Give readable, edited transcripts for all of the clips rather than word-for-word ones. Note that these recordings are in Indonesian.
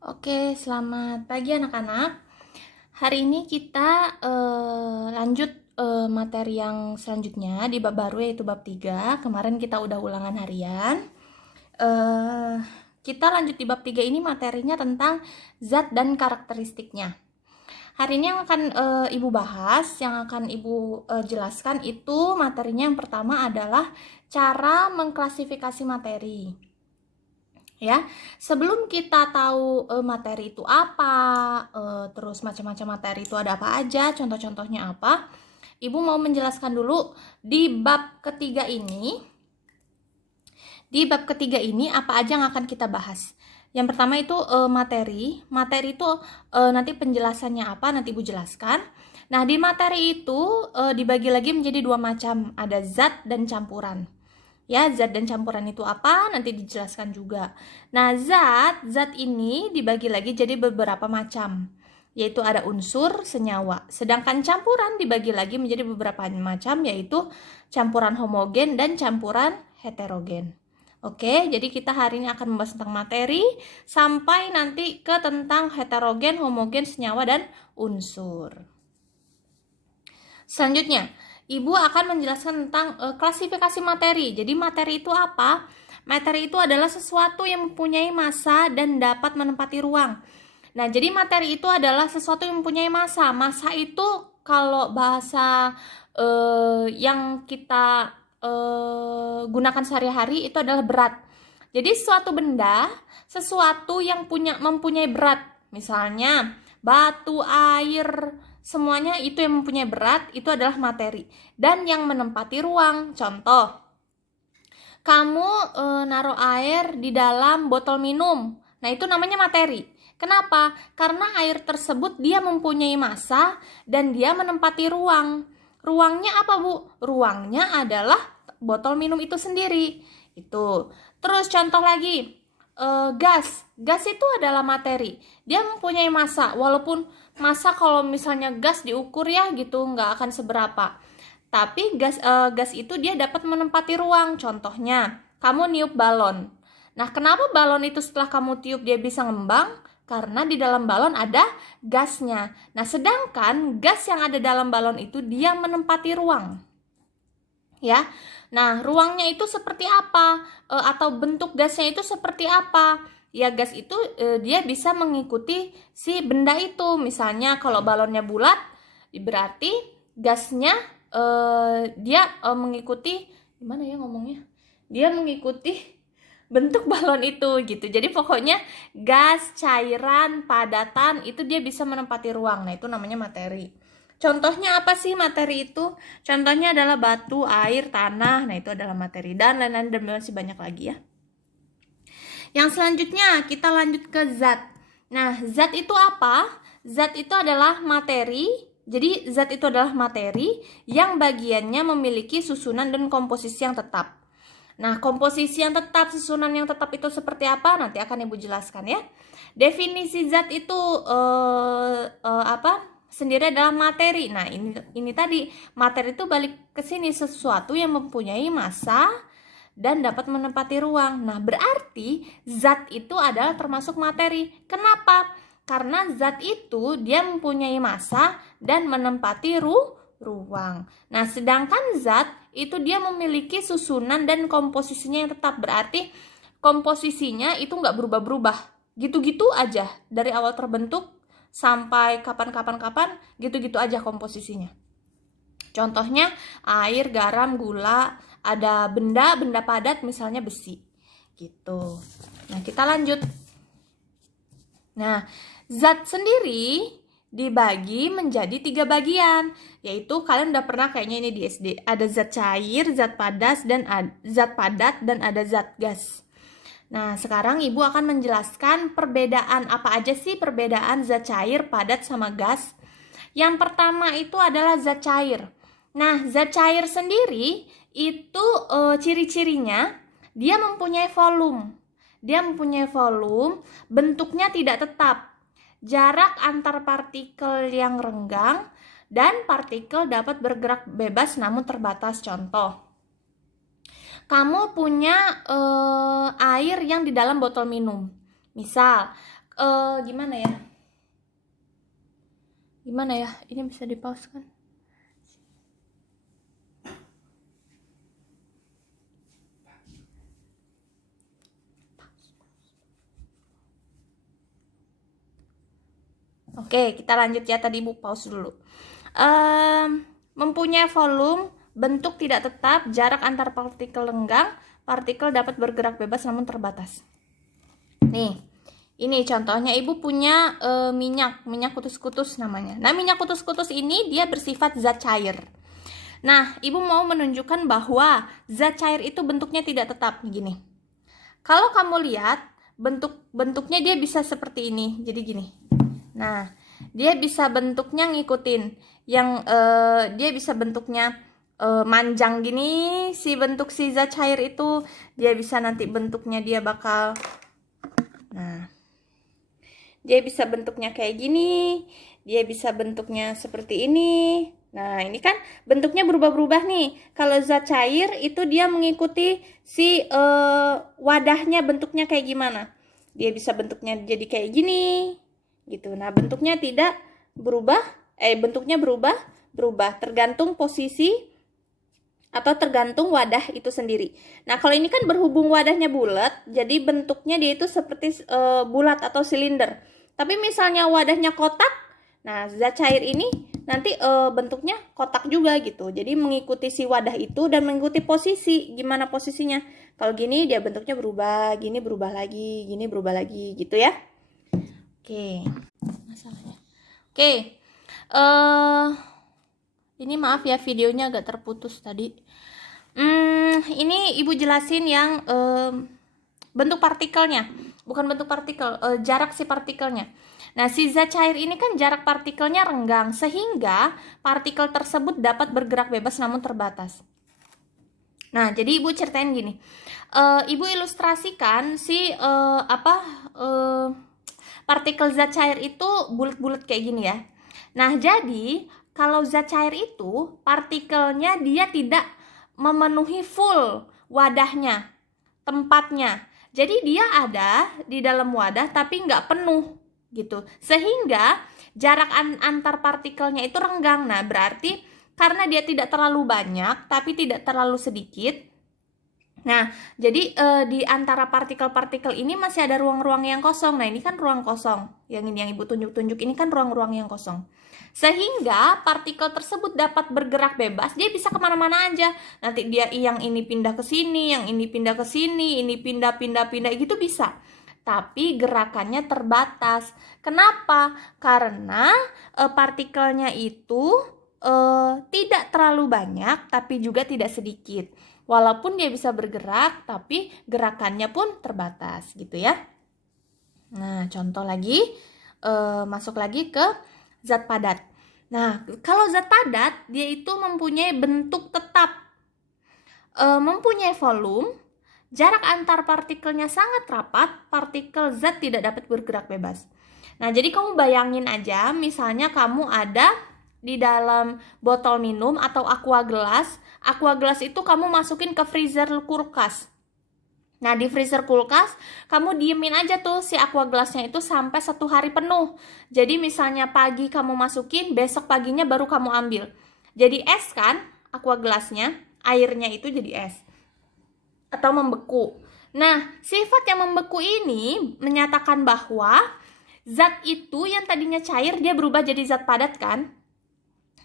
Oke, selamat pagi anak-anak. Hari ini kita lanjut materi yang selanjutnya di bab baru yaitu bab 3. Kemarin kita udah ulangan harian. Eh, kita lanjut di bab 3 ini materinya tentang zat dan karakteristiknya. Hari ini yang akan Ibu bahas, yang akan Ibu jelaskan itu materinya yang pertama adalah cara mengklasifikasi materi. Ya, sebelum kita tahu materi itu apa, terus macam-macam materi itu ada apa aja, contoh-contohnya apa, Ibu mau menjelaskan dulu di bab ketiga ini. Di bab ketiga ini apa aja yang akan kita bahas? Yang pertama itu materi. Materi itu nanti penjelasannya apa, nanti Ibu jelaskan. Nah, di materi itu dibagi lagi menjadi dua macam, ada zat dan campuran. Ya, zat dan campuran itu apa? Nanti dijelaskan juga. Nah, zat ini dibagi lagi jadi beberapa macam, yaitu ada unsur, senyawa. Sedangkan campuran dibagi lagi menjadi beberapa macam, yaitu campuran homogen dan campuran heterogen. Oke, jadi kita hari ini akan membahas tentang materi sampai nanti ke tentang heterogen, homogen, senyawa, dan unsur. Selanjutnya, Ibu akan menjelaskan tentang klasifikasi materi. Jadi materi itu apa? Materi itu adalah sesuatu yang mempunyai massa dan dapat menempati ruang. Nah, jadi materi itu adalah sesuatu yang mempunyai massa. Massa itu kalau bahasa yang kita gunakan sehari-hari itu adalah berat. Jadi suatu benda, sesuatu yang mempunyai berat. Misalnya batu, air, semuanya itu yang mempunyai berat itu adalah materi dan yang menempati ruang. Contoh, kamu naruh air di dalam botol minum. Nah, itu namanya materi. Kenapa? Karena air tersebut dia mempunyai massa dan dia menempati ruang. Ruangnya apa, Bu? Ruangnya adalah botol minum itu sendiri. Itu. Terus contoh lagi, gas. Gas itu adalah materi. Dia mempunyai massa. Walaupun massa kalau misalnya gas diukur ya gitu nggak akan seberapa. Tapi gas itu dia dapat menempati ruang. Contohnya, kamu niup balon. Nah, kenapa balon itu setelah kamu tiup dia bisa ngembang? Karena di dalam balon ada gasnya. Nah, sedangkan gas yang ada dalam balon itu dia menempati ruang. Ya. Nah, ruangnya itu seperti apa? Atau bentuk gasnya itu seperti apa? Ya, gas itu dia bisa mengikuti si benda itu. Misalnya kalau balonnya bulat, berarti gasnya dia mengikuti, gimana ya ngomongnya? Dia mengikuti bentuk balon itu gitu. Jadi pokoknya gas, cairan, padatan itu dia bisa menempati ruang. Nah, itu namanya materi. Contohnya apa sih materi itu? Contohnya adalah batu, air, tanah. Nah, itu adalah materi dan lain-lain dan masih banyak lagi ya. Yang selanjutnya kita lanjut ke zat. Nah, zat itu apa? Zat itu adalah materi. Jadi, zat itu adalah materi yang bagiannya memiliki susunan dan komposisi yang tetap. Nah, komposisi yang tetap, susunan yang tetap itu seperti apa? Nanti akan Ibu jelaskan ya. Definisi zat itu sendiri adalah materi. Nah, ini tadi materi itu balik ke sini, sesuatu yang mempunyai massa dan dapat menempati ruang. Nah, berarti zat itu adalah termasuk materi. Kenapa? Karena zat itu dia mempunyai massa dan menempati ruang. Nah, sedangkan zat itu dia memiliki susunan dan komposisinya yang tetap. Berarti komposisinya itu nggak berubah-berubah. Gitu-gitu aja. Dari awal terbentuk sampai kapan-kapan gitu-gitu aja komposisinya. Contohnya air, garam, gula, ada benda padat misalnya besi. Gitu. Nah, kita lanjut. Nah, zat sendiri dibagi menjadi 3 bagian, yaitu kalian udah pernah kayaknya ini di SD. Ada zat cair, zat padat, dan ada zat gas. Nah, sekarang Ibu akan menjelaskan perbedaan apa aja sih perbedaan zat cair, padat, sama gas. Yang pertama itu adalah zat cair. Nah, zat cair sendiri itu ciri-cirinya dia mempunyai volume. Dia mempunyai volume, bentuknya tidak tetap. Jarak antar partikel yang renggang dan partikel dapat bergerak bebas namun terbatas. Contoh, kamu punya air yang di dalam botol minum. Misal, Gimana ya? Gimana ya? Ini bisa di-pause kan? Oke, kita lanjut ya, tadi Ibu pause dulu. Mempunyai volume, bentuk tidak tetap, jarak antar partikel lenggang, partikel dapat bergerak bebas namun terbatas. Nih, ini contohnya Ibu punya minyak kutus-kutus namanya. Nah, minyak kutus-kutus ini dia bersifat zat cair. Nah, Ibu mau menunjukkan bahwa zat cair itu bentuknya tidak tetap, gini. Kalau kamu lihat, bentuknya dia bisa seperti ini, jadi gini. Nah, dia bisa bentuknya ngikutin yang dia bisa bentuknya manjang gini, bentuk si zat cair itu dia bisa nanti bentuknya dia bakal, nah, dia bisa bentuknya kayak gini, dia bisa bentuknya seperti ini. Nah, ini kan bentuknya berubah-berubah nih. Kalau zat cair itu dia mengikuti si wadahnya bentuknya kayak gimana. Dia bisa bentuknya jadi kayak gini gitu. Nah, bentuknya tidak berubah, bentuknya berubah tergantung posisi atau tergantung wadah itu sendiri. Nah, kalau ini kan berhubung wadahnya bulat, jadi bentuknya dia itu seperti bulat atau silinder. Tapi misalnya wadahnya kotak, nah zat cair ini nanti bentuknya kotak juga gitu. Jadi mengikuti si wadah itu dan mengikuti posisi, gimana posisinya. Kalau gini dia bentuknya berubah, gini berubah lagi, gini berubah lagi gitu ya. Oke, masalahnya. Oke, ini maaf ya videonya agak terputus tadi. Ini Ibu jelasin yang bentuk partikelnya, bukan bentuk partikel, jarak si partikelnya. Nah, si zat cair ini kan jarak partikelnya renggang, sehingga partikel tersebut dapat bergerak bebas namun terbatas. Nah, jadi Ibu ceritain gini, Ibu ilustrasikan si partikel zat cair itu bulat-bulat kayak gini ya. Nah, jadi kalau zat cair itu partikelnya dia tidak memenuhi full wadahnya, tempatnya. Jadi dia ada di dalam wadah tapi nggak penuh gitu. Sehingga jarak antar partikelnya itu renggang. Nah, berarti karena dia tidak terlalu banyak tapi tidak terlalu sedikit. Nah, jadi di antara partikel-partikel ini masih ada ruang-ruang yang kosong. Nah, ini kan ruang kosong. Yang ini yang Ibu tunjuk-tunjuk ini kan ruang-ruang yang kosong. Sehingga partikel tersebut dapat bergerak bebas. Dia bisa kemana-mana aja. Nanti dia yang ini pindah ke sini, yang ini pindah ke sini, ini pindah gitu bisa. Tapi gerakannya terbatas. Kenapa? Karena partikelnya itu tidak terlalu banyak, tapi juga tidak sedikit. Walaupun dia bisa bergerak, tapi gerakannya pun terbatas gitu ya. Nah, contoh lagi, masuk lagi ke zat padat. Nah, kalau zat padat, dia itu mempunyai bentuk tetap, mempunyai volume, jarak antar partikelnya sangat rapat, partikel zat tidak dapat bergerak bebas. Nah, jadi kamu bayangin aja, misalnya kamu ada di dalam botol minum atau aqua gelas itu kamu masukin ke freezer kulkas. Nah, di freezer kulkas kamu diemin aja tuh si aqua gelasnya itu sampai 1 hari penuh. Jadi misalnya pagi kamu masukin, besok paginya baru kamu ambil. Jadi es kan aqua gelasnya, airnya itu jadi es atau membeku. Nah, sifat yang membeku ini menyatakan bahwa zat itu yang tadinya cair dia berubah jadi zat padat kan.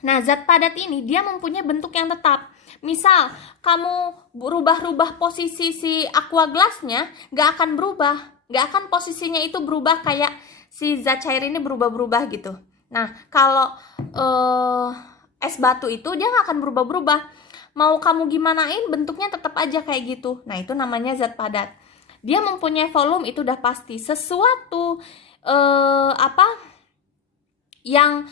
Nah, zat padat ini dia mempunyai bentuk yang tetap. Misal, kamu berubah-ubah posisi si aqua gelasnya, nggak akan berubah. Nggak akan posisinya itu berubah kayak si zat cair ini berubah-berubah gitu. Nah, kalau es batu itu dia nggak akan berubah-berubah. Mau kamu gimanain, bentuknya tetap aja kayak gitu. Nah, itu namanya zat padat. Dia mempunyai volume, itu udah pasti. Sesuatu yang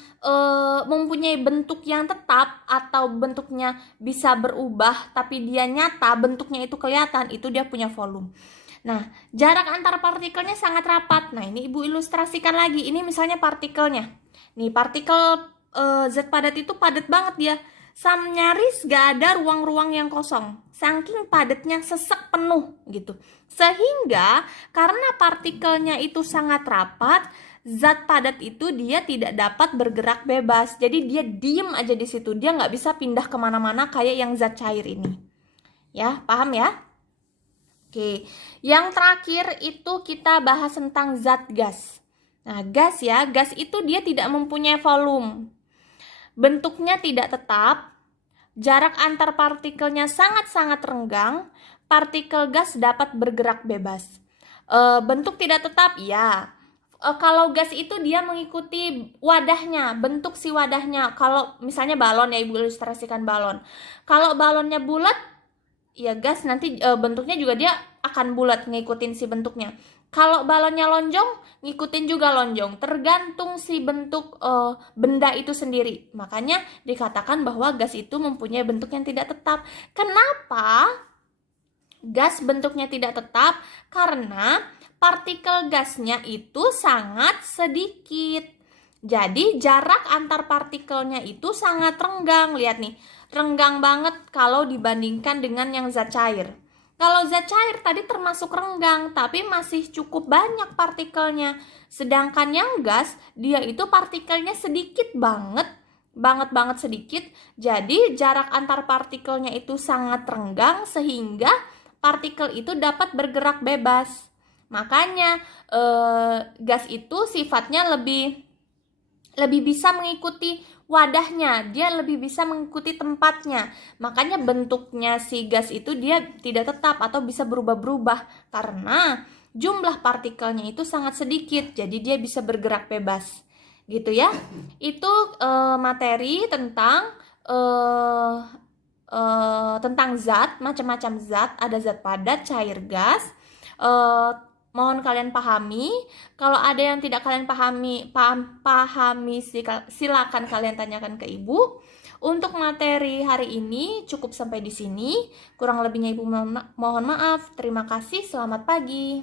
mempunyai bentuk yang tetap atau bentuknya bisa berubah tapi dia nyata, bentuknya itu kelihatan, itu dia punya volume. Nah, jarak antar partikelnya sangat rapat. Nah, ini Ibu ilustrasikan lagi. Ini misalnya partikelnya. Nih, partikel zat padat itu padat banget dia. nyaris gak ada ruang-ruang yang kosong, saking padatnya, sesek penuh gitu. Sehingga karena partikelnya itu sangat rapat, zat padat itu dia tidak dapat bergerak bebas. Jadi dia diem aja di situ, dia nggak bisa pindah kemana-mana kayak yang zat cair ini. Ya, paham ya? Oke, yang terakhir itu kita bahas tentang zat gas. Nah, gas ya, gas itu dia tidak mempunyai volume. Bentuknya tidak tetap, jarak antar partikelnya sangat-sangat renggang, partikel gas dapat bergerak bebas. Bentuk tidak tetap, ya. Kalau gas itu dia mengikuti wadahnya, bentuk si wadahnya. Kalau misalnya balon ya, Ibu ilustrasikan balon. Kalau balonnya bulat, ya gas nanti bentuknya juga dia akan bulat, ngikutin si bentuknya. Kalau balonnya lonjong, ngikutin juga lonjong, tergantung si bentuk benda itu sendiri. Makanya dikatakan bahwa gas itu mempunyai bentuk yang tidak tetap. Kenapa gas bentuknya tidak tetap? Karena partikel gasnya itu sangat sedikit. Jadi jarak antar partikelnya itu sangat renggang. Lihat nih, renggang banget kalau dibandingkan dengan yang zat cair. Kalau zat cair tadi termasuk renggang, tapi masih cukup banyak partikelnya. Sedangkan yang gas, dia itu partikelnya sedikit banget sedikit. Jadi jarak antar partikelnya itu sangat renggang sehingga partikel itu dapat bergerak bebas. Makanya gas itu sifatnya lebih bisa mengikuti wadahnya, dia lebih bisa mengikuti tempatnya. Makanya bentuknya si gas itu dia tidak tetap atau bisa berubah-berubah karena jumlah partikelnya itu sangat sedikit, jadi dia bisa bergerak bebas. Gitu ya. Itu materi tentang zat, macam-macam zat, ada zat padat, cair, gas. Mohon kalian pahami. Kalau ada yang tidak kalian pahami silakan kalian tanyakan ke Ibu. Untuk materi hari ini cukup sampai di sini. Kurang lebihnya Ibu mohon maaf. Terima kasih. Selamat pagi.